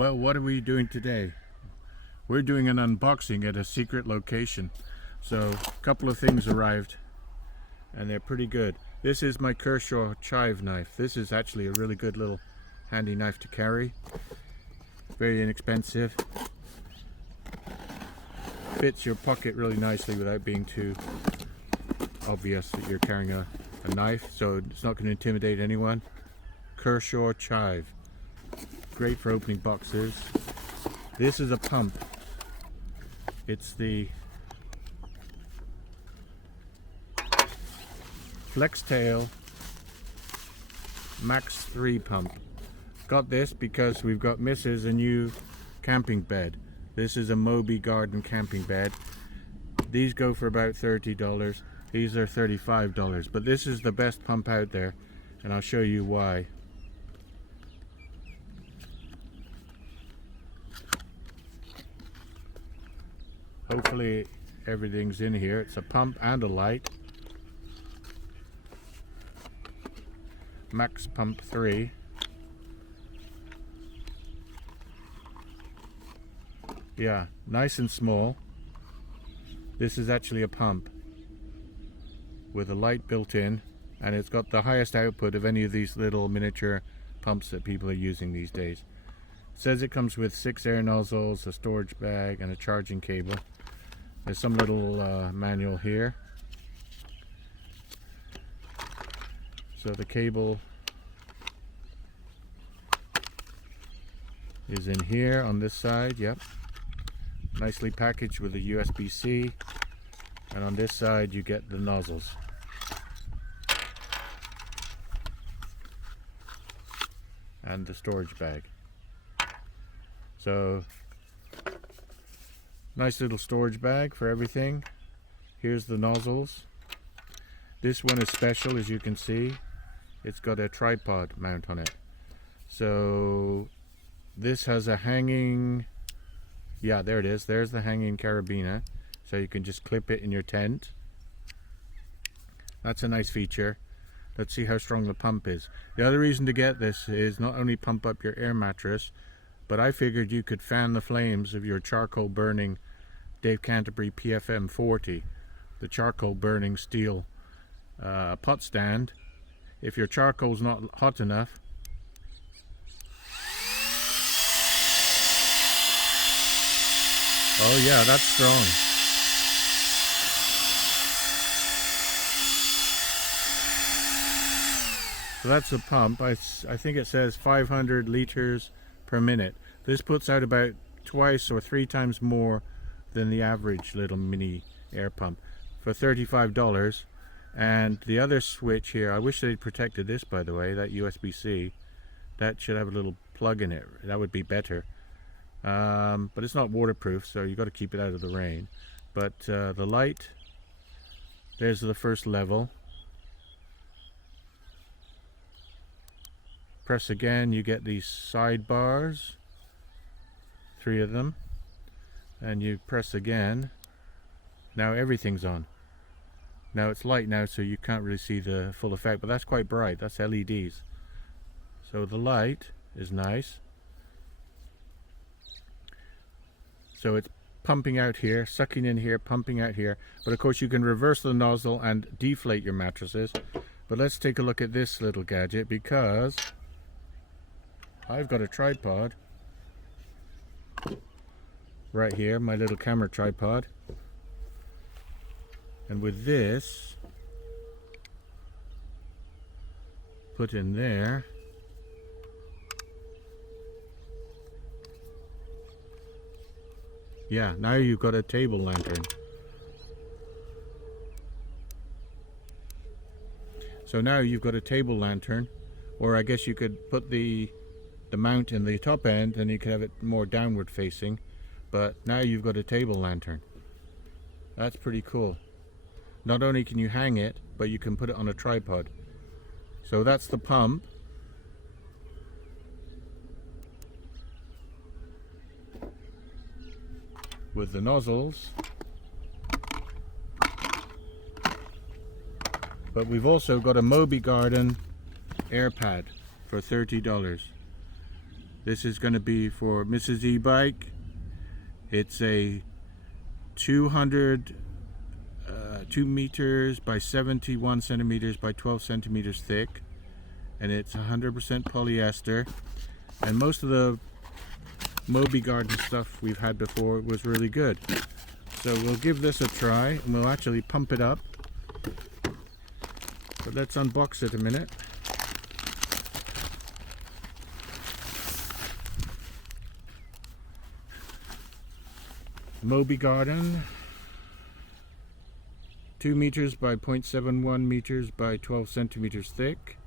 Well, what are we doing today? We're doing an unboxing at a secret location. So a couple of things arrived and they're pretty good. This is my Kershaw chive knife. This is actually a really good little handy knife to carry. Very inexpensive. Fits your pocket really nicely without being too obvious that you're carrying a knife, so it's not going to intimidate anyone. Kershaw chive. Great for opening boxes. This is a pump. It's the Flextail Max Pump. Got this because we've got Mrs. a new camping bed. This is a Mobi Garden camping bed. These go for about $30. These are $35, but this is the best pump out there, and I'll show you why. Hopefully everything's in here. It's a pump and a light. Max Pump 3. Yeah, nice and small. This is actually a pump with a light built in, and it's got the highest output of any of these little miniature pumps that people are using these days. It says it comes with 6 air nozzles, a storage bag, and a charging cable. There's some little manual here. So the cable is in here on this side, yep. Nicely packaged with a USB-C, and on this side you get the nozzles. And the storage bag. So nice little storage bag for everything. Here's the nozzles. This one is special, as you can see. It's got a tripod mount on it. So this has a hanging, yeah, there it is. There's the hanging carabiner. So you can just clip it in your tent. That's a nice feature. Let's see how strong the pump is. The other reason to get this is not only pump up your air mattress, but I figured you could fan the flames of your charcoal burning Dave Canterbury PFM 40, the charcoal burning steel pot stand. If your charcoal's not hot enough, oh yeah, that's strong. So that's the pump. I think it says 500 liters per minute. This puts out about twice or 3 times more than the average little mini air pump for $35. And the other switch here, I wish they'd protected this, by the way, that USB-C. That should have a little plug in it. That would be better. But it's not waterproof, so you got to keep it out of the rain. But the light, there's the first level. Press again, you get these sidebars, 3 of them, and you press again. Now everything's on. Now it's light now, so you can't really see the full effect, but that's quite bright. That's LEDs. So the light is nice. So it's pumping out here, sucking in here, pumping out here. But of course you can reverse the nozzle and deflate your mattresses. But let's take a look at this little gadget, because I've got a tripod right here, my little camera tripod. And with this put in there, yeah, now you've got a table lantern. So now you've got a table lantern, or I guess you could put the mount in the top end and you could have it more downward facing, but now you've got a table lantern. That's pretty cool. Not only can you hang it, but you can put it on a tripod. So that's the pump. With the nozzles. But we've also got a Mobi Garden air pad for $30. This is going to be for Mrs. E-Bike. It's a 2 meters by 71 centimeters by 12 centimeters thick, and it's 100% polyester. And most of the Mobi Garden stuff we've had before was really good. So we'll give this a try, and we'll actually pump it up. But let's unbox it a minute. Mobi Garden, 2 meters by 0.71 meters by 12 centimeters thick.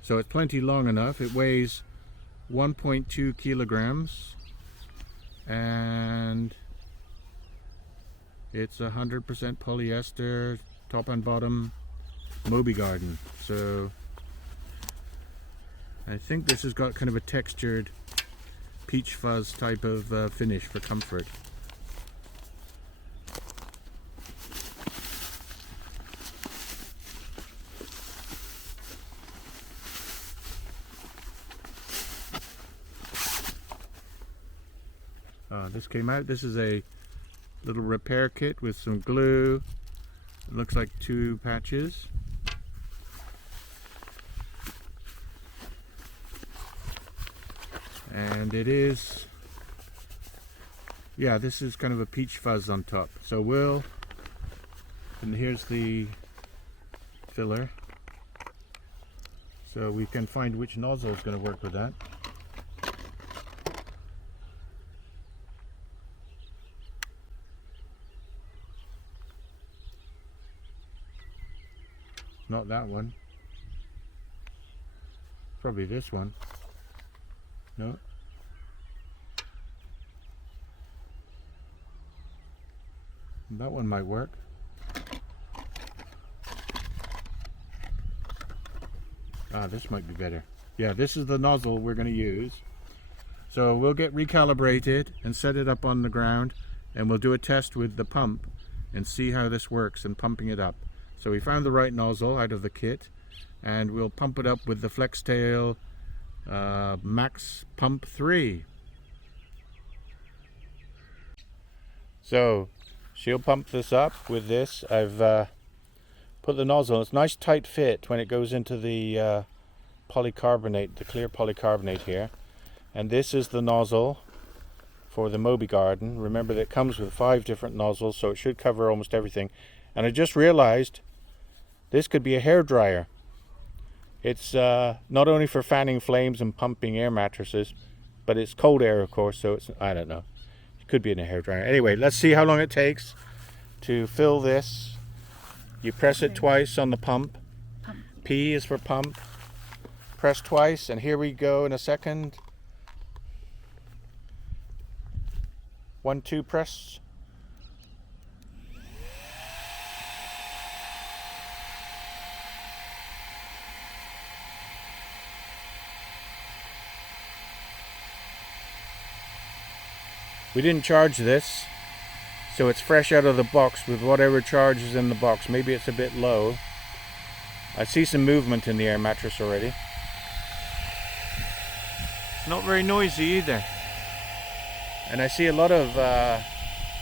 So it's plenty long enough. It weighs 1.2 kilograms. And it's 100% polyester, top and bottom, Mobi Garden. So I think this has got kind of a textured peach fuzz type of finish for comfort. This came out. This is a little repair kit with some glue. It looks like 2 patches. And it is, yeah, this is kind of a peach fuzz on top. So and here's the filler. So we can find which nozzle is going to work with that. Not that one. Probably this one. No. That one might work. This might be better. Yeah, this is the nozzle we're going to use. So we'll get recalibrated and set it up on the ground, and we'll do a test with the pump and see how this works and pumping it up. So we found the right nozzle out of the kit, and we'll pump it up with the Flextail Max Pump 3. So she'll pump this up with this. I've put the nozzle, it's a nice tight fit when it goes into the polycarbonate, the clear polycarbonate here. And this is the nozzle for the Mobi Garden. Remember that it comes with 5 different nozzles, so it should cover almost everything. And I just realized this could be a hairdryer. It's not only for fanning flames and pumping air mattresses, but it's cold air, of course, so it's, I don't know. It could be in a hairdryer. Anyway, let's see how long it takes to fill this. You press it twice on the pump. P is for pump. Press twice, and here we go in a second. 1, 2, press. We didn't charge this, so it's fresh out of the box with whatever charge is in the box. Maybe it's a bit low. I see some movement in the air mattress already. It's not very noisy either. And I see a lot of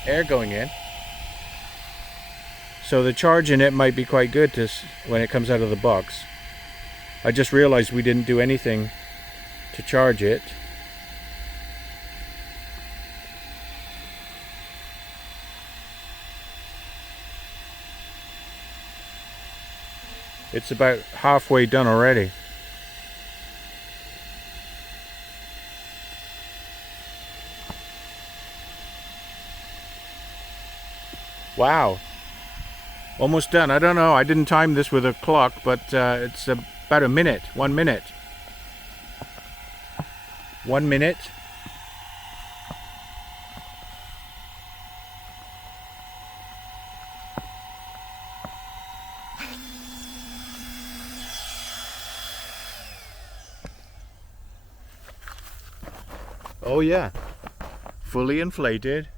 air going in. So the charge in it might be quite good when it comes out of the box. I just realized we didn't do anything to charge it. It's about halfway done already. Wow. Almost done. I don't know. I didn't time this with a clock, but it's about a minute. 1 minute. 1 minute. Oh yeah, fully inflated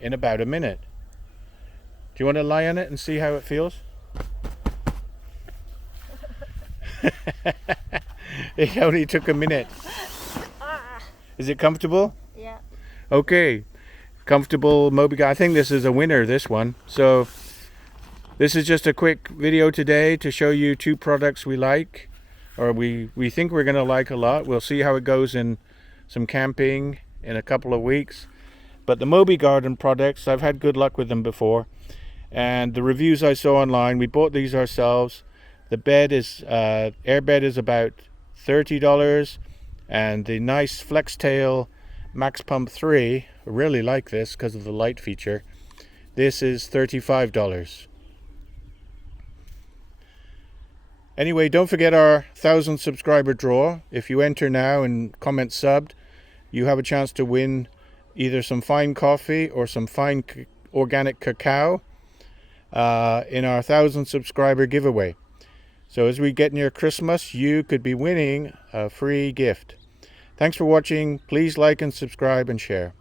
in about a minute. Do you want to lie on it and see how it feels? It only took a minute. Is it comfortable? Yeah. Okay. Comfortable Mobi Garden. I think this is a winner, this one. So this is just a quick video today to show you two products we like, or we think we're going to like a lot. We'll see how it goes in some camping in a couple of weeks. But the Mobi Garden products, I've had good luck with them before. And the reviews I saw online, we bought these ourselves. The bed is, air bed is about $30. And the nice Flextail Max Pump 3, I really like this because of the light feature. This is $35. Anyway, don't forget our 1,000 subscriber draw. If you enter now and comment subbed, you have a chance to win either some fine coffee or some fine organic cacao in our 1,000 subscriber giveaway. So as we get near Christmas, you could be winning a free gift. Thanks for watching. Please like and subscribe and share.